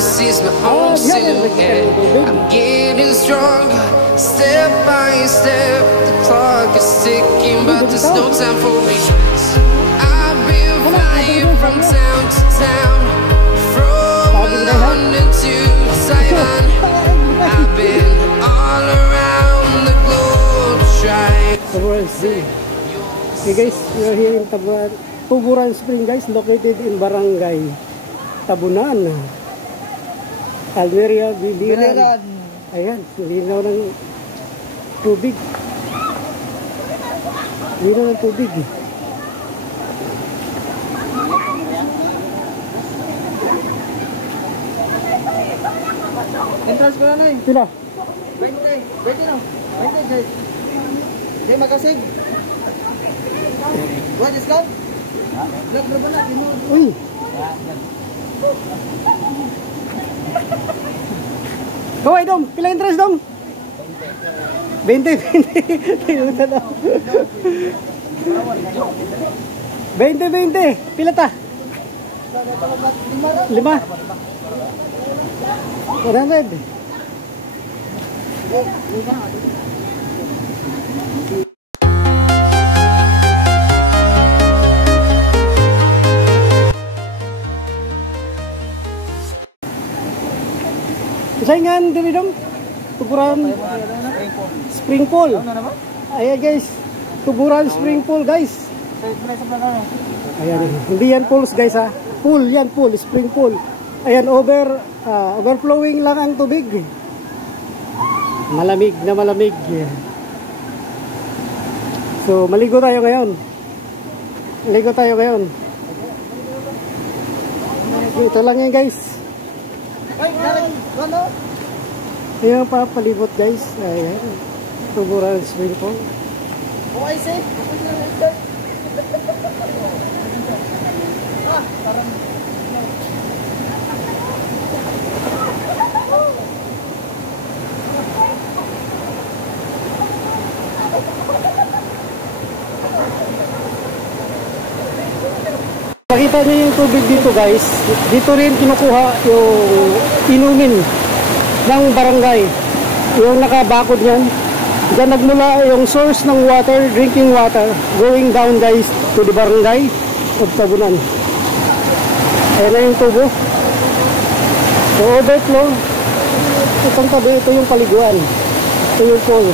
can see is my own silhouette. I'm getting stronger, step by step. The clock is ticking, but there's no time for me. I've been flying from town to town, from London to Taiwan. I've been all around the globe trying. Okay guys, we are here in Tuburan Spring guys, located in Barangay Tabunan, Almeria, Biliran. Ayan, linaw ng tubig. Linaw ng tubig. Entrance ko na na eh. Sila? 20 no? 20 guys. Hindi makasig. What is that? Uy! Kawai dong, pila interest dong? 20. 20, pila ta? 5. 100. Saingan diri dong, Tuburan Spring Pool. Ayan guys, Tuburan Spring Pool guys. Ayan, hindi yan pools guys ha. Pool yan, pool, spring pool. Ayan, overflowing lang ang tubig. Malamig na malamig. So, maligo tayo ngayon. Ito lang yan guys. Ayan pa palibot guys. Ayan, Tuburan Spring Pool. Oh, I see. Parang Pakita niyo yung tubig dito guys. Dito rin kinukuha yung inumin ng barangay. Yung nakabakod niyan. Diyan nagmula yung source ng water, drinking water, going down guys to the barangay of Tabunan. Ayan na yung tubo. So overflow. Itong tabi, ito yung paliguan. Ito yung pool.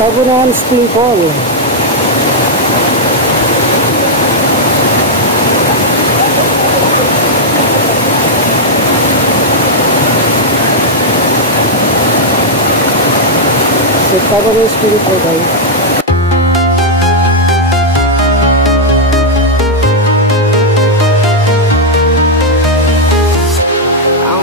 Tabunan Spring Pool. So, Tabunan Spring Pool guys.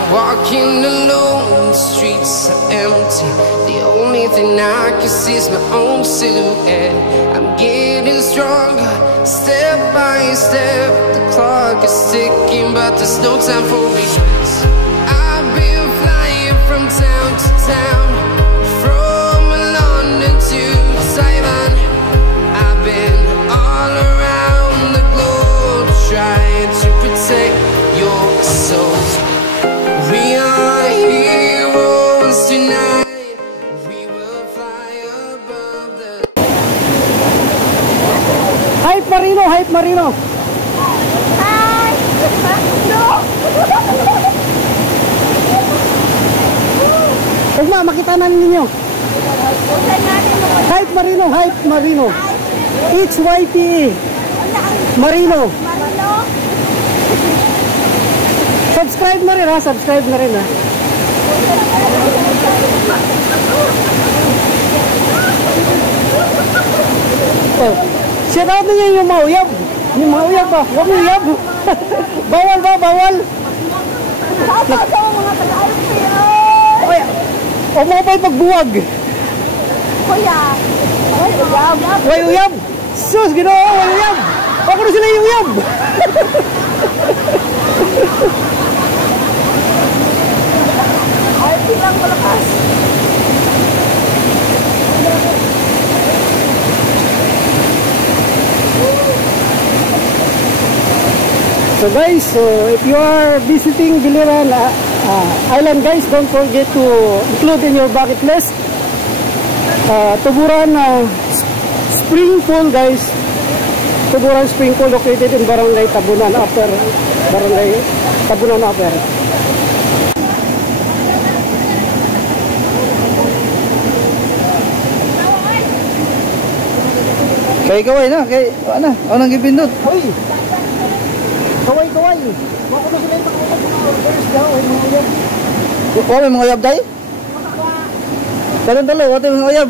Walking alone, the streets are empty. The only thing I can see is my own silhouette. I'm getting stronger, step by step. The clock is ticking, but there's no time for me. I've been flying from town to town, from London to Taiwan. I've been all around the globe trying to protect your soul. We are heroes tonight. We will fly above the... Hype Marino, Hype Marino. Hi! No! Ugma, makita na ninyo. Hype Marino, Hype Marino. HYPE. Marino. Subscribe na rin ha, subscribe na rin ha. Oh, shout out na niya yung mauyab. Yung mauyab ba? Huwag mo uyab. Bawal ba? Bawal? Oy, o mo ba'y pagbuwag? Kuya! Ay, uyab! Way uyab! Sus, ginoo, way uyab! Ako na sila yung uyab! Ay, bilang malakas! So guys, if you are visiting Biliran Island guys, don't forget to include in your bucket list Tuburan Spring Pool guys. Tuburan Spring Pool located in Barangay Tabunan Upper. Barangay Tabunan Upper. Kay kaway na, kay ano? Ano nang gipindot? Hoy. Kaway. Wala ko na sila yung mga orders daw, ay mga uyab. Oh, may mga uyab day? Talon, wala mga uyab.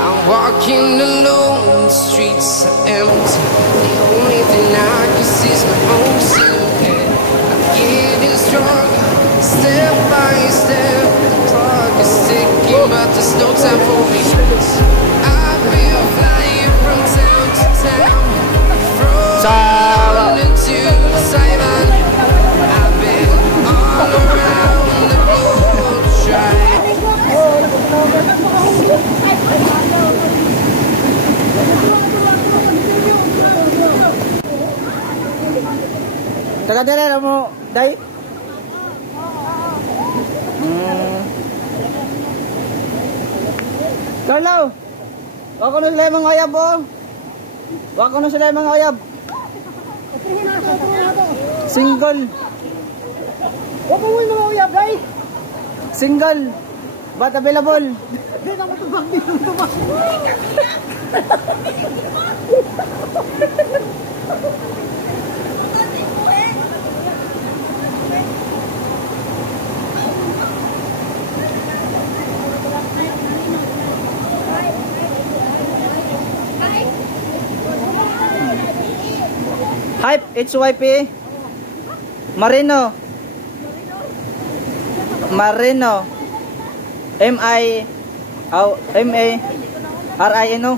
I'm walking alone, the streets are empty. The only thing I can see is my own silhouette. I'm getting stronger, step by step. The clock is ticking, but there's no time for me. I've been flying from town to town, from London to Taiwan. I've been all around the globe trying. Taga dere mo, day? Carlo! Wako na sila yung mga uyab po. Wako na sila yung mga uyab. Single. Wako mo yung mga uyab day. Single. But available. Di na mo tubag dito. Hype, HYP. Marino. M-A-R-I-N-O.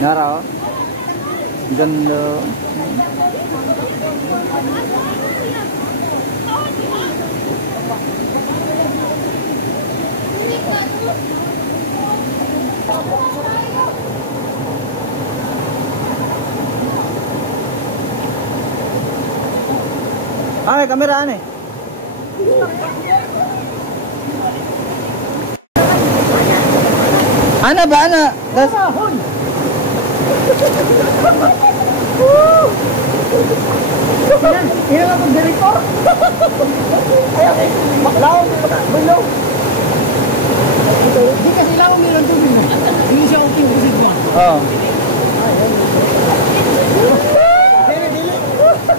Nara, oh. Ganda. Ah, may kamera ano eh. Ana ba ana? Das. Ini lang ang director. Ay, maklaw, bulo. Di kasi lang meron tubig. Hindi siya okay busit ba? Oh.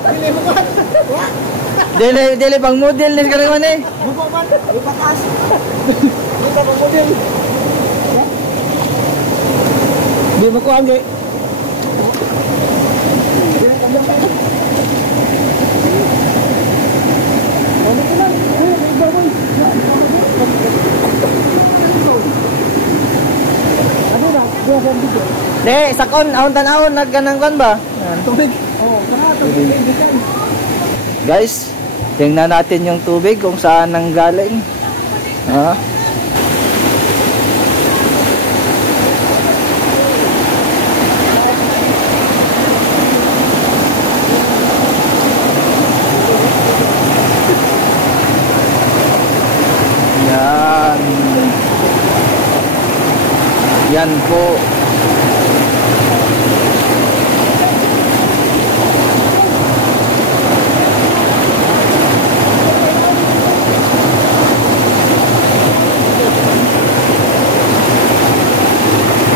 Dili mo ba? Dili pang model ni kare man eh. Buko man, ipatas. Di ka pang model. Di mo ko ang De, sakon ahon tanawon nagganang kon ba? tubig. Oh, kana tubig. Guys, tingnan natin yung tubig kung saan nang galing. Ha? Yan. Yan po.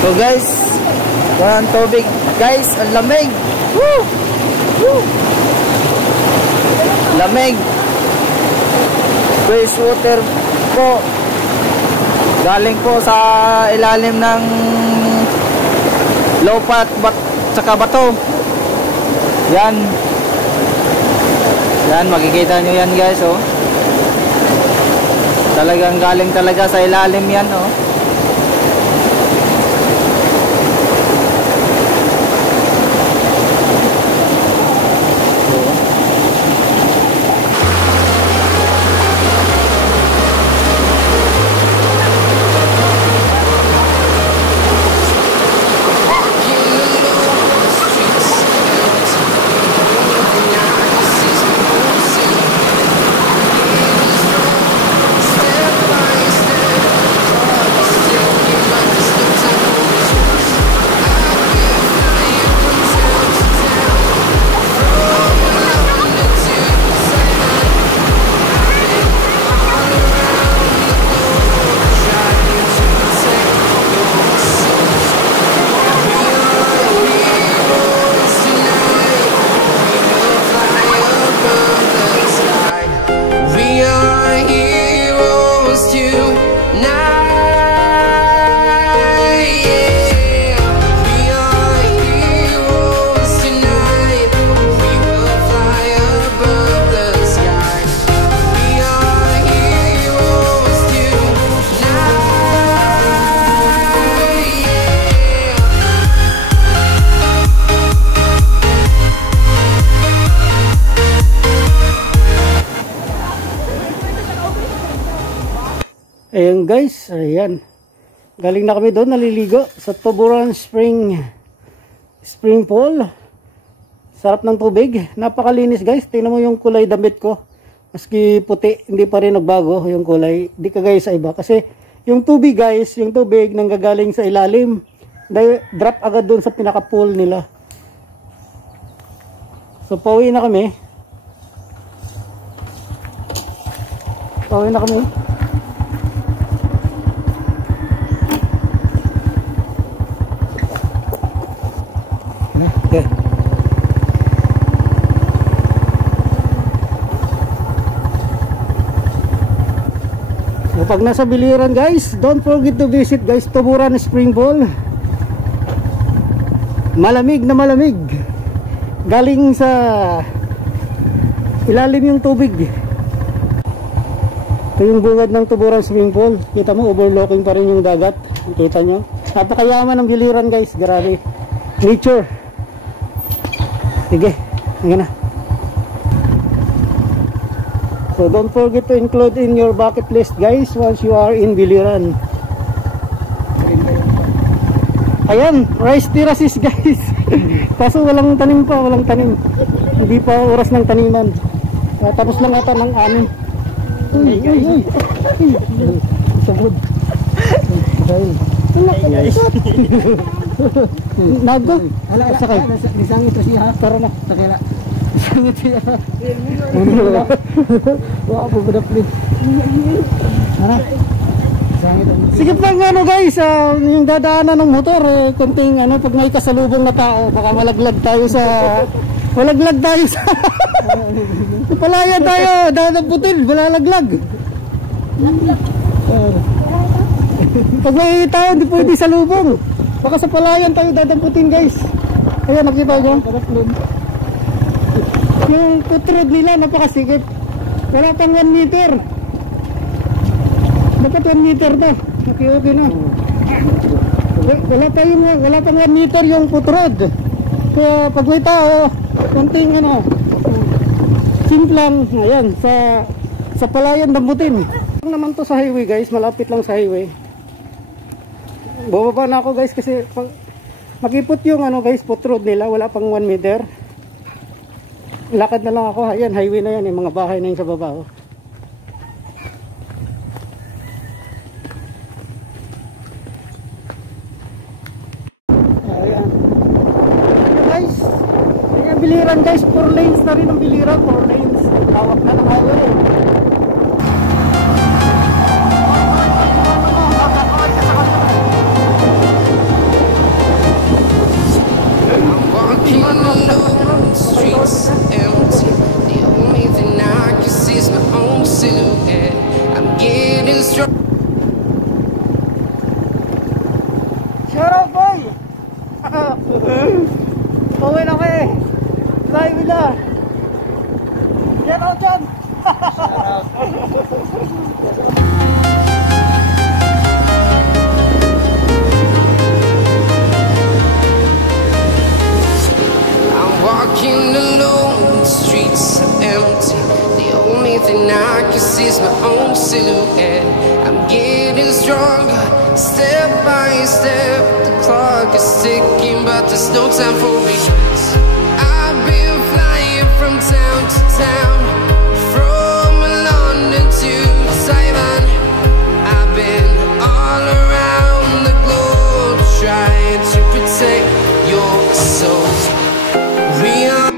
So guys, ang tubig guys, ang lamig. Woo! Woo! Lamig. Fresh water po. Galing po sa ilalim ng lupa at saka bato. Yan. Yan, makikita nyo yan guys, oh. Talagang galing talaga sa ilalim yan, oh. Yeah, we are heroes tonight. We will fly above the sky. We are heroes tonight. Yeah. Ayan guys, ayan. Galing na kami doon, naliligo sa Tuburan Spring Pool. Sarap ng tubig, napakalinis guys. Tingnan mo yung kulay damit ko. Maski puti, hindi pa rin nagbago yung kulay. Di kagaya sa iba. Kasi yung tubig guys, yung tubig nanggagaling sa ilalim. Drop agad doon sa pinaka pool nila. So pauwi na kami. Pauwi na kami. Okay. So pag nasa Biliran guys, don't forget to visit guys Tuburan Spring Pool. Malamig na malamig. Galing sa ilalim yung tubig. Ito yung bungad ng Tuburan Spring Pool. Kita mo, overlooking pa rin yung dagat. Kita nyo, napakayaman ng Biliran guys. Grabe, nature. Sige, ayan na. So don't forget to include in your bucket list guys once you are in Biliran. Ayan, rice terraces guys. Kaso walang tanim pa, walang tanim. Hindi pa oras ng taniman. Tapos lang ata ng amin. Uy. Sabod. Guys. Nago? Sakay. Disangit na siya. Tara na. Sakay na. Disangit siya. Wala po ba please. Tara. Sige pa ano guys, yung dadaanan ng motor, kunting ano, pag may kasalubong na tao, baka malaglag tayo sa palayan tayo, dadamputin, malalaglag. Pag may tao, hindi pwede salubong. Baka sa palayan tayo dadamputin guys. Ayan, nakita nyo? Yung putrod nila, napakasikip. Wala pang 1 meter. Dapat 1 meter na. Okay na. Wala pang 1 meter yung putrod. Kaya pag may tao, konting ano, simplang, ayan, sa palayan damputin. Naman to sa highway guys, malapit lang sa highway. Bababa na ako guys kasi makipot yung ano guys, putrod nila, wala pang 1 meter. Lakad na lang ako, ayan, highway na yan, yung mga bahay na yun sa baba. Oh. Ayan. Ayan guys, ayan Biliran guys, 4 lanes na rin ang Biliran, 4 lanes. Hawak na ng highway. Walking alone, the streets are empty. The only thing I can see is my own silhouette. I'm getting strong. Shout out boy! Pauwi na kayo. Live nila. Shout out dyan! Walking alone, the streets are empty. The only thing I can see is my own silhouette. I'm getting stronger, step by step. The clock is ticking, but there's no time for me. I've been flying from town to town, from London to Taiwan. I've been all around the globe, trying to protect your soul. We are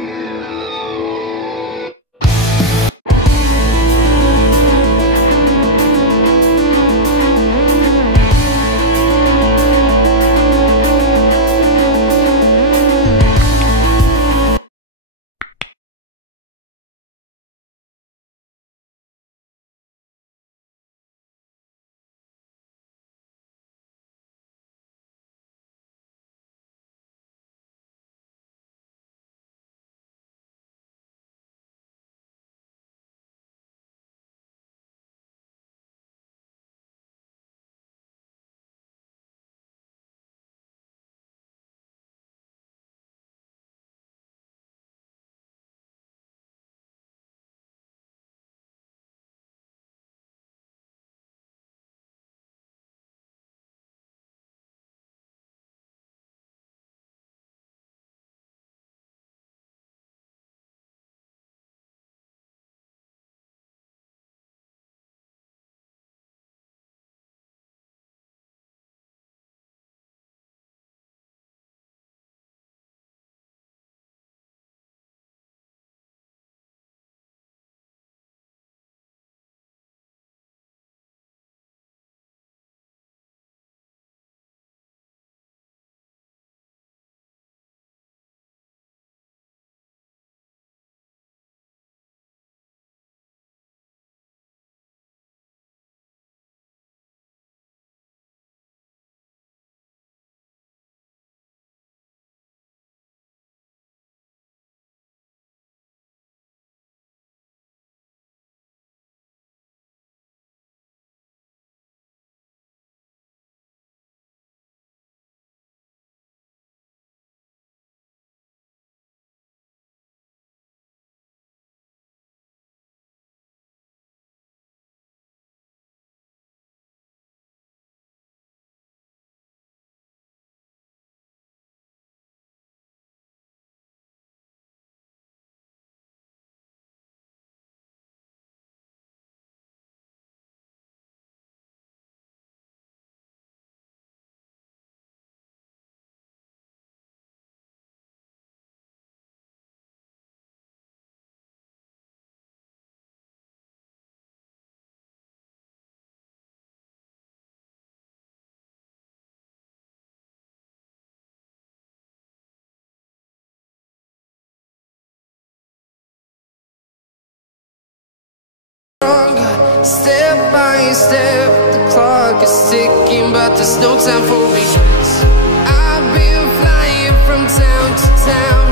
Step by step, the clock is ticking, but there's no time for regrets. I've been flying from town to town,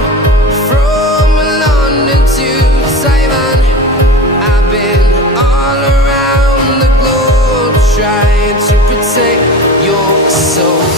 from London to Taiwan. I've been all around the globe trying to protect your soul.